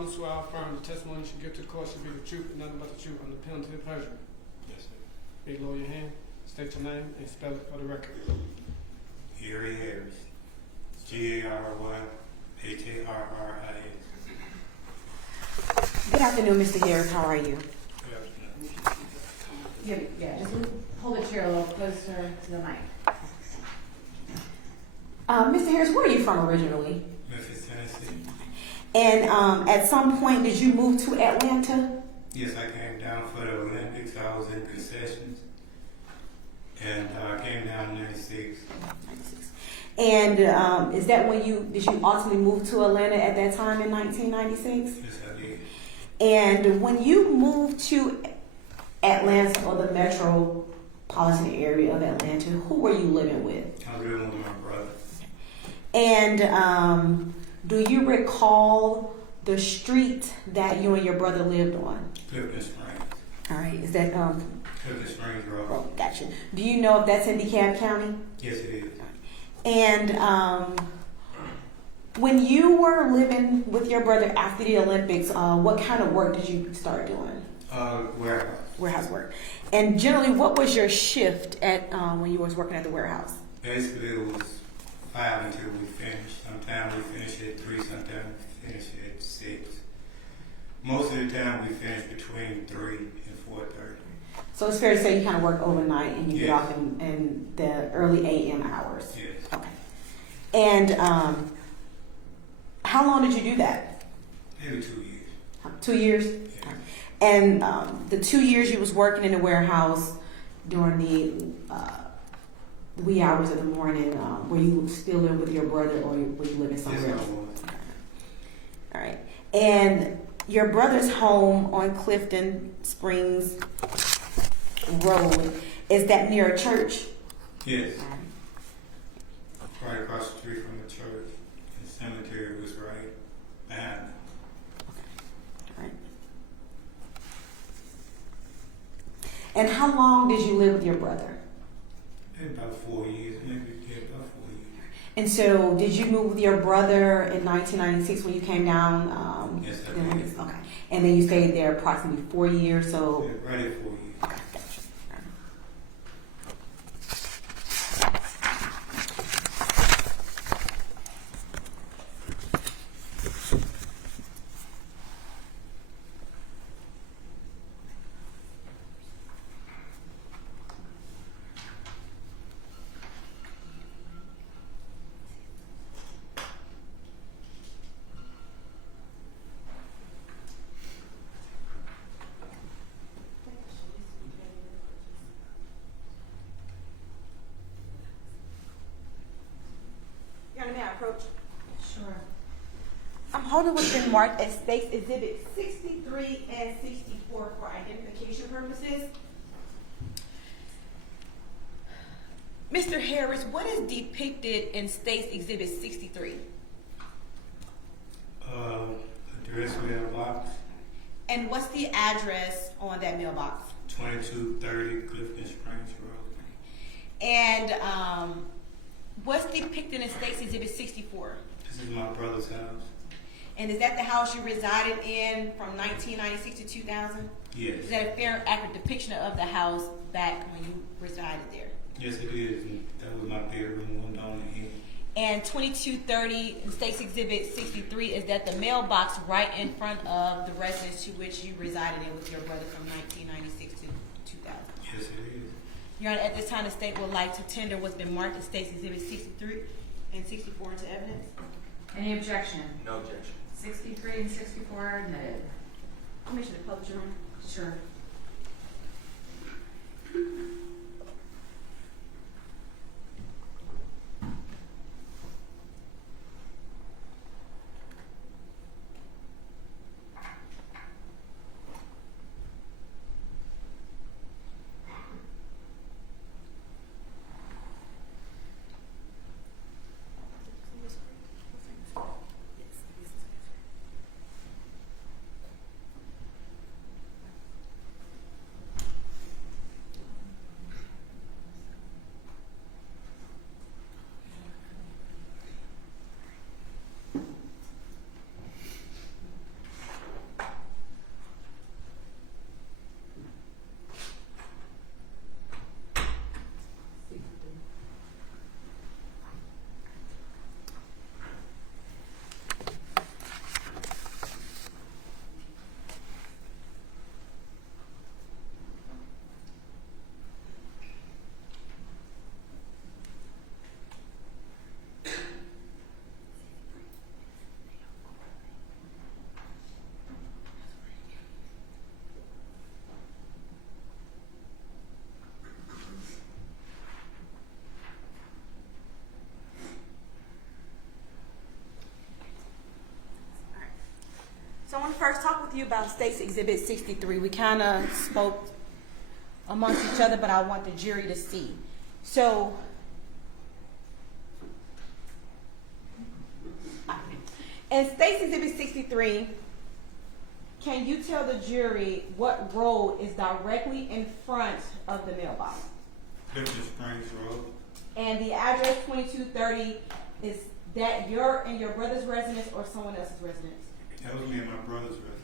solemnly swear or affirm the testimony you should give to the court should be the truth and nothing but the truth under the penalty of perjury. Yes, sir. Big lower your hand, state your name, and spell it for the record. Gary Harris. G-A-R-Y-H-A-R-R-I-S. Good afternoon, Mr. Harris. How are you? Good afternoon. Yeah, just hold the chair a little closer to the mic. Mr. Harris, where are you from originally? Memphis, Tennessee. And at some point, did you move to Atlanta? Yes, I came down for the Olympics. I was in concessions. And I came down in 96. 96. And is that when did you ultimately move to Atlanta at that time in 1996? Yes, I did. And when you moved to Atlanta or the metropolitan area of Atlanta, who were you living with? I'm living with my brother. And do you recall the street that you and your brother lived on? Clifton Springs. All right, is that Clifton Springs Road. oh, gotcha. Do you know if that's in DeKalb County? Yes, it is. And when you were living with your brother after the Olympics, what kind of work did you start doing? Warehouse. Warehouse work. And generally, what was your shift at when you was working at the warehouse? Basically, it was 5 until we finished. Sometimes we finish at 3, sometimes we finish at 6. Most of the time we finish between 3 and 4:30. So it's fair to say you kind of work overnight and you get Yes. off in the early AM hours. Yes. Okay. And how long did you do that? Maybe 2 years. 2 years? Yeah. And the 2 years you was working in the warehouse during the wee hours of the morning, were you still living with your brother or were you living somewhere Yes, I else? was. All right. And your brother's home on Clifton Springs Road, is that near a church? Yes. Right across the street from the church. The cemetery was right behind it. All right. And how long did you live with your brother? Maybe about 4 years. Maybe about 4 years. And so, did you move with your brother in 1996 when you came down? Yes, I then- did. Okay. And then you stayed there approximately 4 years. So. Yeah, right at 4 years. Okay. Gotcha. May I approach? Sure. I'm holding what's been marked as States Exhibit 63 and 64 for identification purposes. Mr. Harris, what is depicted in States Exhibit 63? Address mailbox, And what's the address on that mailbox? 2230 Clifton Springs Road. And what's depicted in States Exhibit 64? This is my brother's house. And is that the house you resided in from 1996 to 2000? Yes. Is that a fair, accurate depiction of the house back when you resided there? Yes, it is. And that was my bedroom window on the end. And 2230 in States Exhibit 63, is that the mailbox right in front of the residence to which you resided in with your brother from 1996 to 2000? Yes, it is. Your Honor, at this time, the state would like to tender what's been marked as States Exhibit 63 and 64 into evidence. Any objection? No objection. 63 and 64 are admitted. Permission to publish, Your Honor. Sure. we first talked with you about State's Exhibit 63, we kind of spoke amongst each other, but I want the jury to see. So, in State's Exhibit 63, can you tell the jury what road is directly in front of the mailbox? Clifton Springs Road. And the address 2230, is that your and your brother's residence or someone else's residence? That was me and my brother's residence.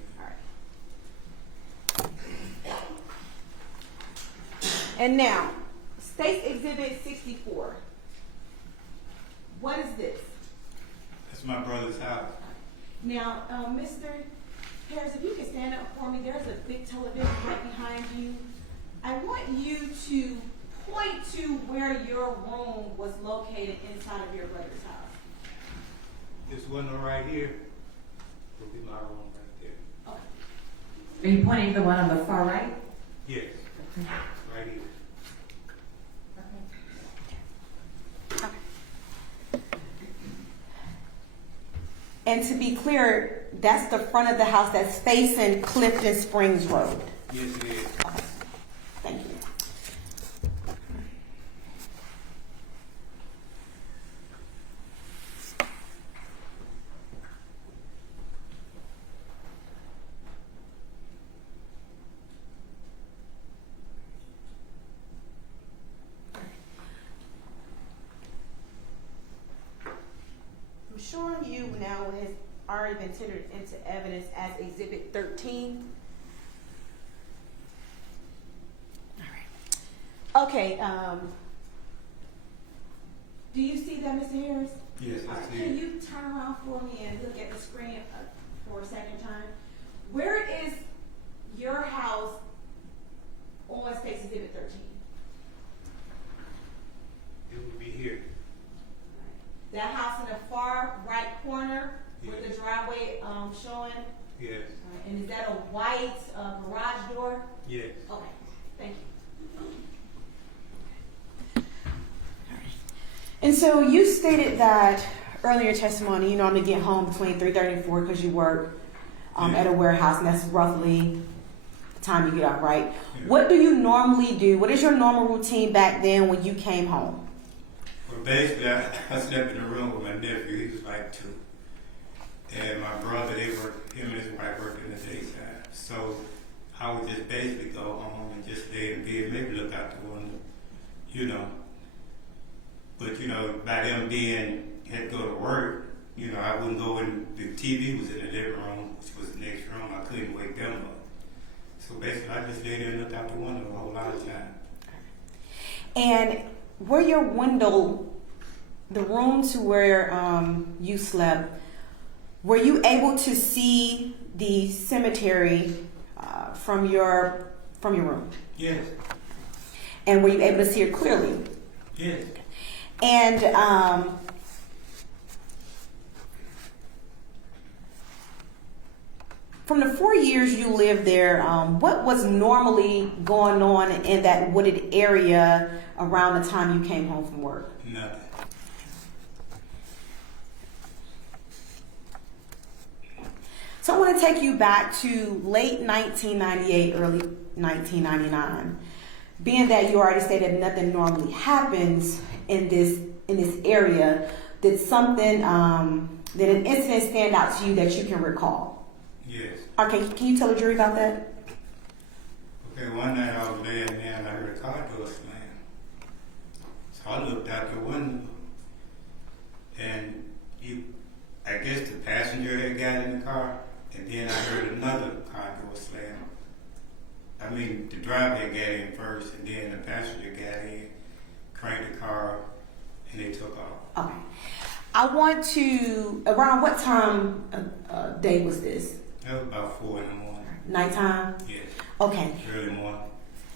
All right. And now, State's Exhibit 64. What is this? That's my brother's house. Now, Mr. Harris, if you can stand up for me, there's a big television right behind you. I want you to point to where your room was located inside of your brother's house. This window right here will be my room right there. Okay. Are you pointing to the one on the far right? Yes, right here. And to be clear, that's the front of the house that's facing Clifton Springs Road. Yes, it is. Okay. Thank you. I'm showing you now what has already been tendered into evidence as Exhibit 13. All right. Okay. Do you see that, Mr. Harris? Yes, I see Can it. you turn around for me and look at the screen for a second time? Where is your house on State's Exhibit 13? It would be here. That house in the far right corner with Yes. the driveway showing? Yes. And is that a white garage door? Yes. Okay, thank you. And so you stated that earlier testimony, you normally get home between 3:30 and 4 because you work at a warehouse, and that's roughly the time you get off, right? Yeah. What do you normally do? What is your normal routine back then when you came home? Well, basically, I slept in the room with my nephew. He was like 2. And my brother, him and his wife worked in the daytime. So I would just basically go home and just lay in bed, maybe look out the window, you know. But, you know, by them had to go to work, you know, I wouldn't go in, the TV was in the living room, which was the next room. I couldn't wake them up. So basically, I just lay there and looked out the window a whole lot of time. And were your window, the room to where you slept, were you able to see the cemetery from your room? Yes. And were you able to see it clearly? Yes. And from the 4 years you lived there, what was normally going on in that wooded area around the time you came home from work? Nothing. So I want to take you back to late 1998, early 1999. Being that you already stated nothing normally happens in this area, did something, did an incident stand out to you that you can recall? Yes. Okay, can you tell the jury about that? Okay, one night I was laying there and I heard a car door slam. So I looked out the window and I guess the passenger had got in the car, and then I heard another car door slam. I mean, the driver had got in first, and then the passenger got in, cranked the car, and they took off. Okay. I want to, around what time day was this? That was about 4 in the morning. Nighttime? Yes. Okay. Early morning.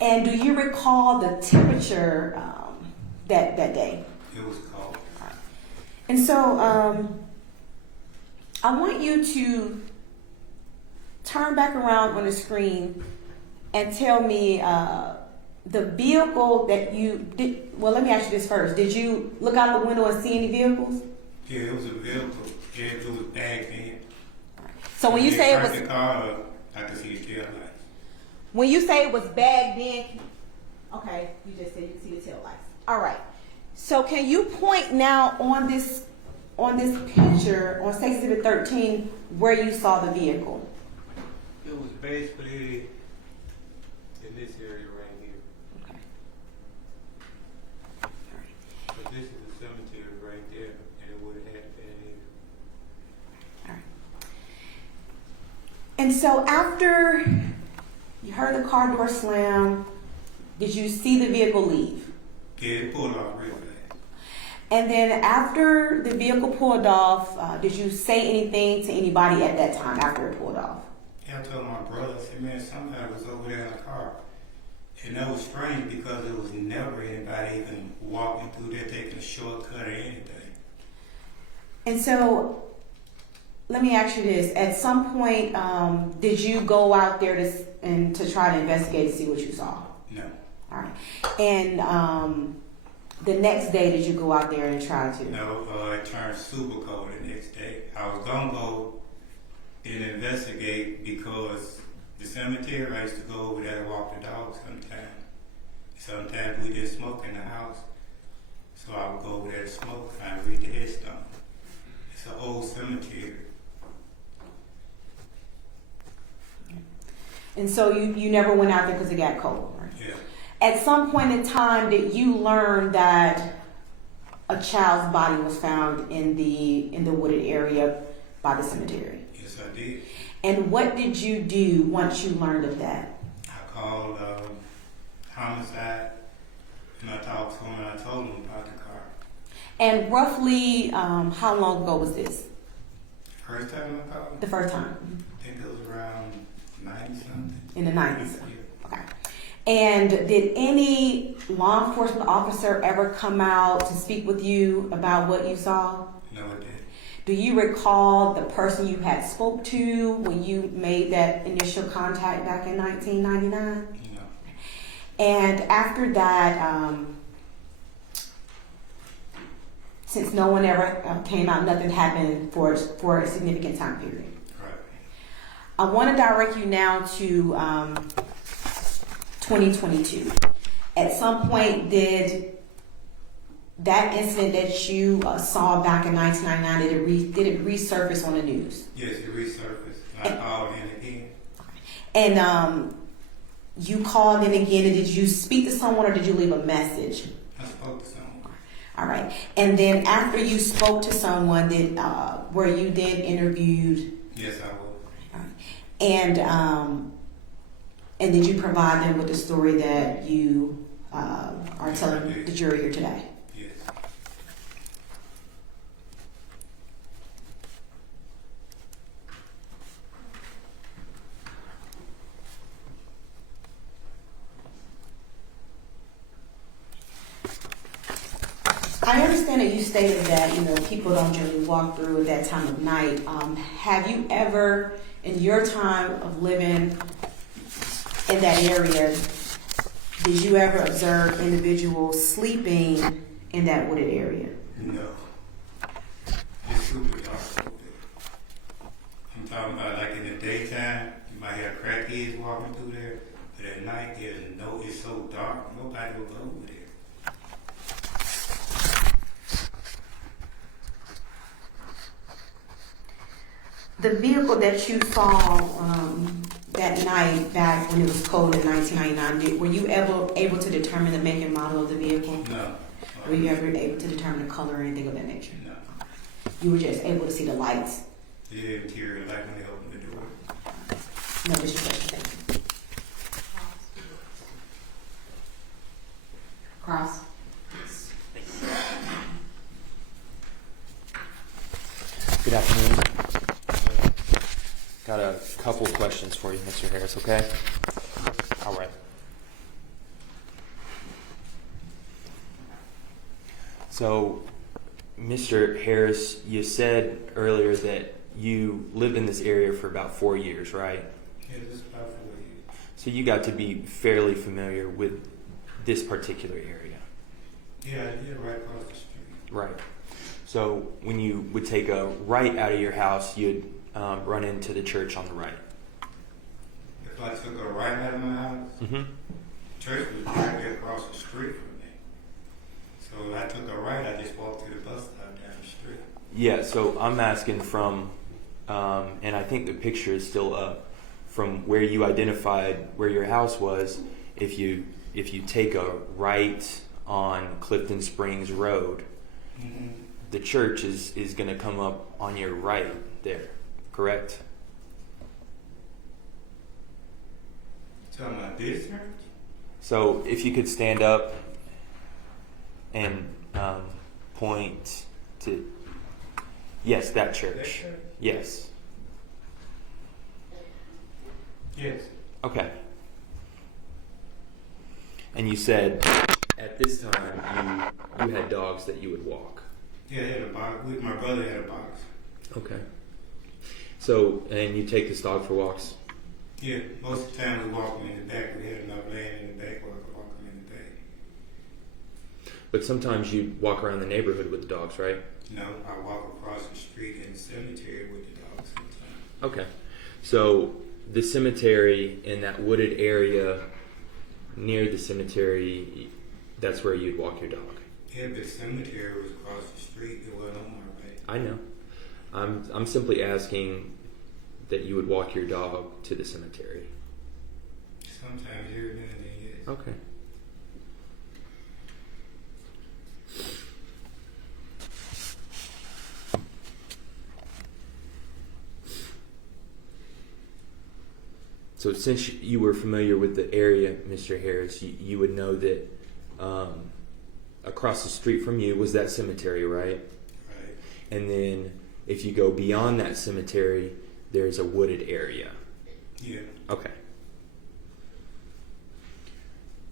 And do you recall the temperature that day? It was cold. And so I want you to turn back around on the screen and tell me the vehicle that you did. Well, let me ask you this first. Did you look out the window and see any vehicles? Yeah, it was a vehicle. Yeah, it was bagged in. So when you They say it parked was, the car, I could see the tail lights. when you say it was bagged in, okay, you just said you can see the tail lights. All right. So can you point now on this picture on State Exhibit 13 where you saw the vehicle? It was basically in this area right here. Okay. But this is the cemetery right there, and it would have had been here. All right. And so after you heard the car door slam, did you see the vehicle leave? Yeah, it pulled off real fast. And then after the vehicle pulled off, did you say anything to anybody at that time after it pulled off? Yeah, I told my brother, I said, man, somebody was over there in the car. And that was strange because there was never anybody even walking through there taking a shortcut or anything. And so, let me ask you this. At some point, did you go out there to try to investigate to see what you saw? No. All right. And the next day, did you go out there and try to? No, it turned super cold the next day. I was going to go and investigate because the cemetery, I used to go over there to walk the dogs sometimes. Sometimes we did smoke in the house. So I would go over there to smoke, trying to read the headstone. It's an old cemetery. And so you never went out there because it got cold, right? Yeah. At some point in time, did you learn that a child's body was found in the wooded area by the cemetery? Yes, I did. And what did you do once you learned of that? I called homicide and I talked to him and I told him about the car. And roughly, how long ago was this? First time I called, The first time? I think it was around 90 something. In the 90s? Yeah. Okay. And did any law enforcement officer ever come out to speak with you about what you saw? No, it didn't. Do you recall the person you had spoke to when you made that initial contact back in 1999? No. And after that, since no one ever came out, nothing happened for a significant time period. Right. I want to direct you now to 2022. At some point, did that incident that you saw back in 1999, did it resurface on the news? Yes, it resurfaced. And I called in again. And you called in again, and did you speak to someone or did you leave a message? I spoke to someone. All right. And then after you spoke to someone, were you then interviewed? Yes, I was. And did you provide them with the story that you are telling the jury here today? Yes. I understand that you stated that people don't generally walk through at that time of night. Have you ever, in your time of living in that area, did you ever observe individuals sleeping in that wooded area? No. It's super dark over there. I'm talking about like in the daytime, you might have crackheads walking through there, but at night it's so dark, nobody will go over there. The vehicle that you saw that night back when it was cold in 1999, were you able to determine the make and model of the vehicle? No. Were you ever able to determine the color or anything of that nature? No. You were just able to see the lights? The interior, like when they open the door. No disrespect, thank you. Cross. Good afternoon. Got a couple questions for you, Mr. Harris, okay? All right. So, Mr. Harris, you said earlier that you lived in this area for about 4 years, right? Yeah, just about 4 years. So you got to be fairly familiar with this particular area. Yeah, right across the street. Right. So when you would take a right out of your house, you'd run into the church on the right. If I took a right out of my house, Mm-hmm. church was right there across the street from me. So if I took a right, I just walked to the bus stop down the street. Yeah, so I'm asking from, and I think the picture is still up, from where you identified where your house was. If you take a right on Clifton Springs Road, Mm-hmm. the church is going to come up on your right there, correct? Talking about this church? So if you could stand up and point to, yes, that church. That church? Yes. Yes. Okay. And you said at this time you had dogs that you would walk. Yeah, I had a box. My brother had a box. Okay. So, and you take this dog for walks? Yeah, most of the time we walk them in the back. We had enough land in the back where I could walk them in the back. But sometimes you walk around the neighborhood with the dogs, right? No, I walk across the street in the cemetery with the dogs sometimes. Okay. So the cemetery in that wooded area near the cemetery, that's where you'd walk your dog. Yeah, but the cemetery was across the street. It wasn't on my way. I know. I'm simply asking that you would walk your dog to the cemetery. Sometimes here and then, yes. Okay. So since you were familiar with the area, Mr. Harris, you would know that across the street from you was that cemetery, right? Right. And then if you go beyond that cemetery, there's a wooded area. Yeah. Okay.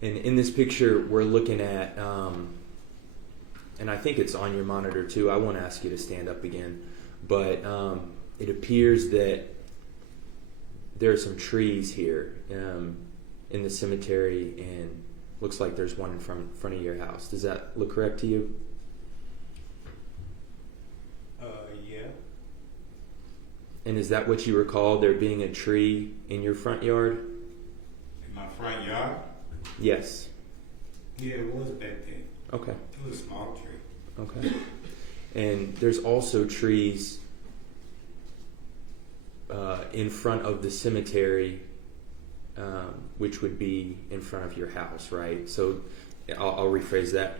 And in this picture, we're looking at, and I think it's on your monitor too. I won't ask you to stand up again, but it appears that there are some trees here in the cemetery, and looks like there's one in front of your house. Does that look correct to you? Yeah. And is that what you recall, there being a tree in your front yard? In my front yard? Yes. Yeah, it was back then. Okay. It was a small tree. Okay. And there's also trees in front of the cemetery, which would be in front of your house, right? So I'll rephrase that.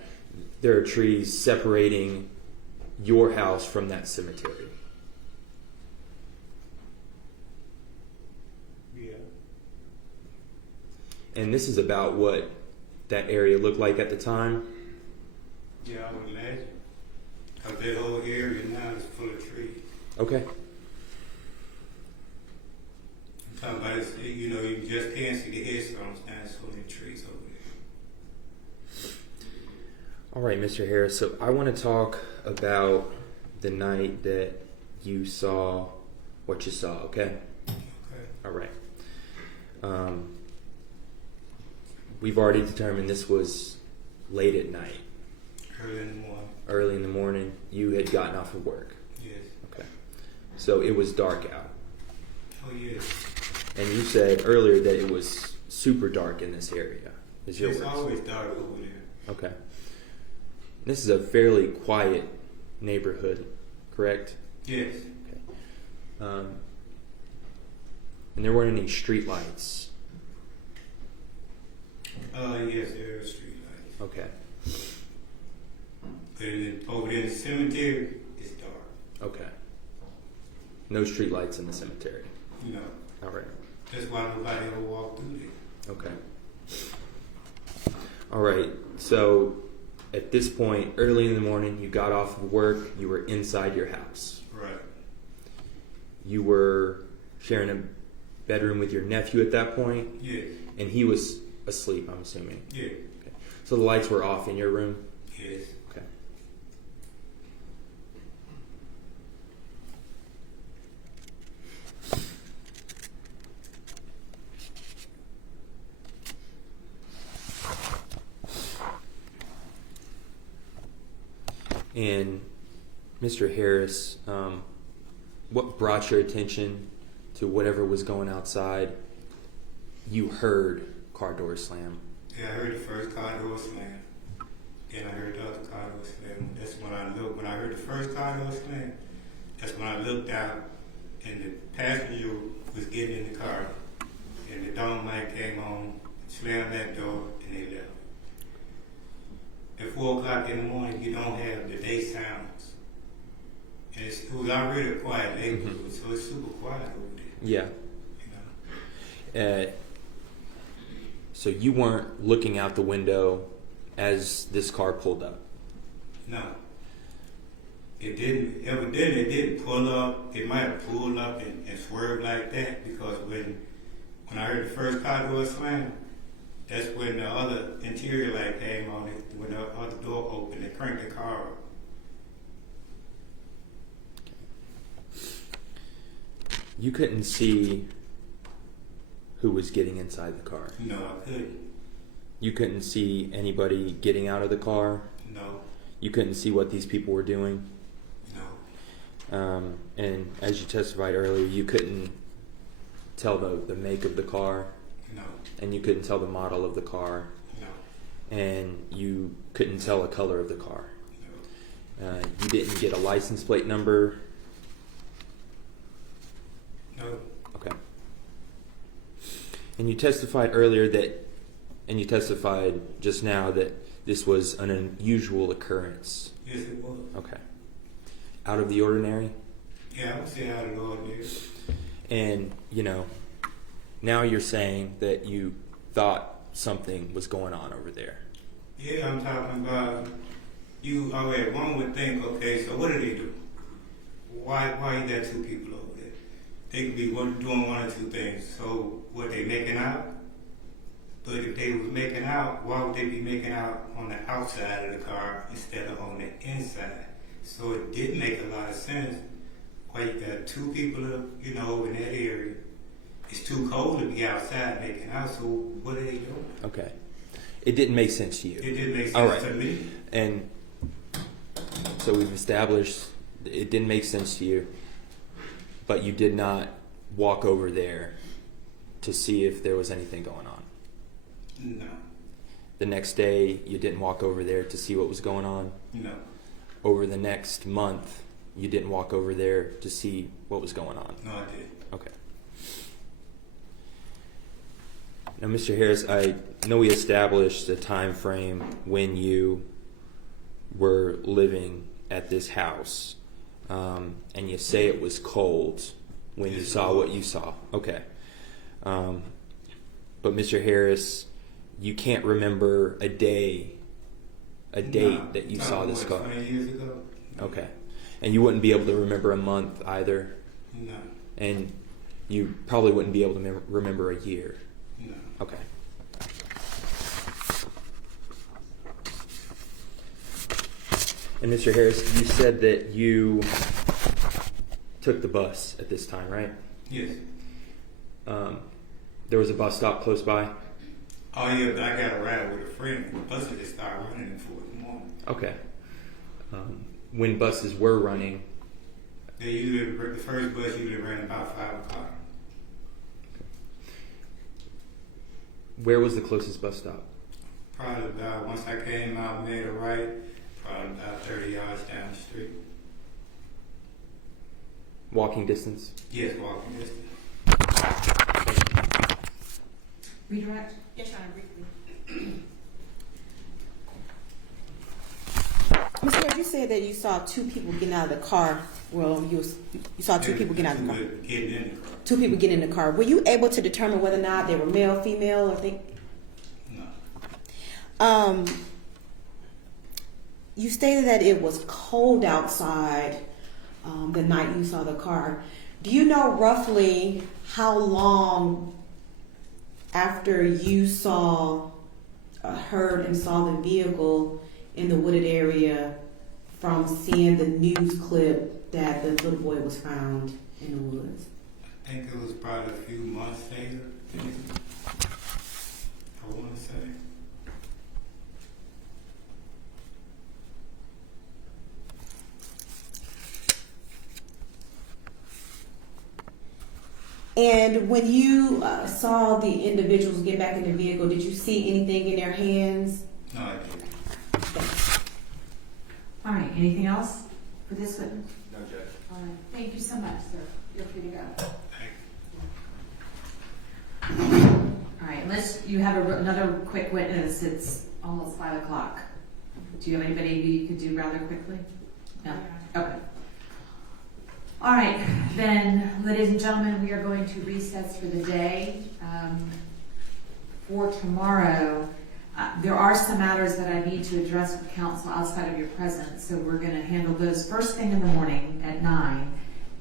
There are trees separating your house from that cemetery. Yeah. And this is about what that area looked like at the time? Yeah, I would imagine. Because that whole area now is full of trees. Okay. I'm talking about, you just can't see the headstones now. There's so many trees over there. All right, Mr. Harris. So I want to talk about the night that you saw what you saw, okay? Okay. All right. We've already determined this was late at night. Early in the morning. Early in the morning. You had gotten off of work. Yes. Okay. So it was dark out. Oh, yes. And you said earlier that it was super dark in this area. Is your It's words? always dark over there. Okay. This is a fairly quiet neighborhood, correct? Yes. Okay. And there weren't any street lights. Yes, there are street lights. Okay. But over there in the cemetery, it's dark. Okay. No street lights in the cemetery. No. All right. That's why nobody ever walked through there. Okay. All right. So at this point, early in the morning, you got off of work. You were inside your house. Right. You were sharing a bedroom with your nephew at that point, Yes. and he was asleep, I'm assuming. Yeah. Okay. So the lights were off in your room? Yes. Okay. And Mr. Harris, what brought your attention to whatever was going outside? You heard car doors slam. Yeah, I heard the first car door slam. Then I heard the other car door slam. That's when I looked. When I heard the first car door slam, that's when I looked out, and the passenger was getting in the car, and the dome light came on, slammed that door, and they left. At 4 o'clock in the morning, you don't have the day sounds. And it was already a quiet neighborhood, so it's super quiet over there. Yeah. You know? So you weren't looking out the window as this car pulled up? No. It didn't, evidently it didn't pull up. It might have pulled up and swerved like that, because when I heard the first car door slam, that's when the other interior light came on, when the other door opened, it cranked the car up. You couldn't see who was getting inside the car? No, I couldn't. You couldn't see anybody getting out of the car? No. You couldn't see what these people were doing? No. And as you testified earlier, you couldn't tell the make of the car? No. And you couldn't tell the model of the car? No. And you couldn't tell the color of the car? No. You didn't get a license plate number? No. Okay. And you testified earlier and you testified just now that this was an unusual occurrence. Yes, it was. Okay. Out of the ordinary? Yeah, I would say out of the ordinary. And, now you're saying that you thought something was going on over there. Yeah, I'm talking about one would think, okay, so what do they do? Why you got 2 people over there? They could be doing one or 2 things. So what, they making out? But if they was making out, why would they be making out on the outside of the car instead of on the inside? So it did make a lot of sense why you got 2 people, in that area. It's too cold to be outside making out, so what are they doing? Okay. It didn't make sense to you. It didn't make sense All right. to me. And so we've established it didn't make sense to you, but you did not walk over there to see if there was anything going on. No. The next day, you didn't walk over there to see what was going on. No. Over the next month, you didn't walk over there to see what was going on. No, I didn't. Okay. Now, Mr. Harris, I know we established a time frame when you were living at this house, and you say it was cold when you saw what you saw. Okay. But Mr. Harris, you can't remember a date that you saw this car. 20 years ago. Okay. And you wouldn't be able to remember a month either? No. And you probably wouldn't be able to remember a year? No. Okay. And Mr. Harris, you said that you took the bus at this time, right? Yes. There was a bus stop close by? Oh yeah, but I got a ride with a friend. The buses just started running at 4 in the morning. Okay. When buses were running, The first bus usually ran about 5 o'clock. where was the closest bus stop? Probably about, once I came out and made a right, probably about 30 yards down the street. Walking distance? Yes, walking distance. Redirect? Yes, Your Honor, briefly. Ms. Harris, you said that you saw 2 people getting out of the car. Well, you saw 2 people getting out of the car. Getting in the car. 2 people getting in the car. Were you able to determine whether or not they were male, female, or think? No. You stated that it was cold outside the night you saw the car. Do you know roughly how long after you heard and saw the vehicle in the wooded area from seeing the news clip that the little boy was found in the woods? I think it was probably a few months later. I want to say. And when you saw the individuals get back in the vehicle, did you see anything in their hands? No, I didn't. All right, anything else for this witness? No, Judge. All right, thank you so much, sir. You're free to go. Thank you. All right, unless you have another quick witness, it's almost 5 o'clock. Do you have anybody who you could do rather quickly? No? Okay. All right, then, ladies and gentlemen, we are going to recess for the day. For tomorrow, there are some matters that I need to address with council outside of your presence, so we're going to handle those first thing in the morning at 9,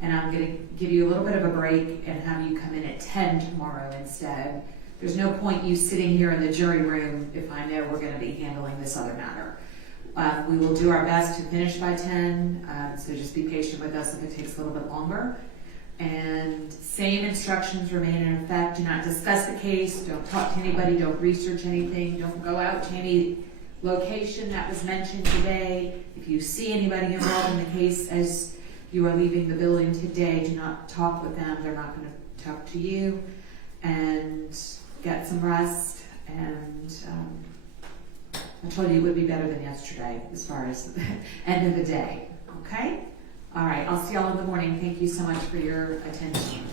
and I'm going to give you a little bit of a break and have you come in at 10 tomorrow instead. There's no point you sitting here in the jury room if I know we're going to be handling this other matter. We will do our best to finish by 10, so just be patient with us if it takes a little bit longer. And same instructions remain in effect. Do not discuss the case. Don't talk to anybody. Don't research anything. Don't go out to any location that was mentioned today. If you see anybody involved in the case as you are leaving the building today, do not talk with them. They're not going to talk to you. And get some rest. And I told you it would be better than yesterday as far as the end of the day. Okay? All right. I'll see y'all in the morning. Thank you so much for your attention.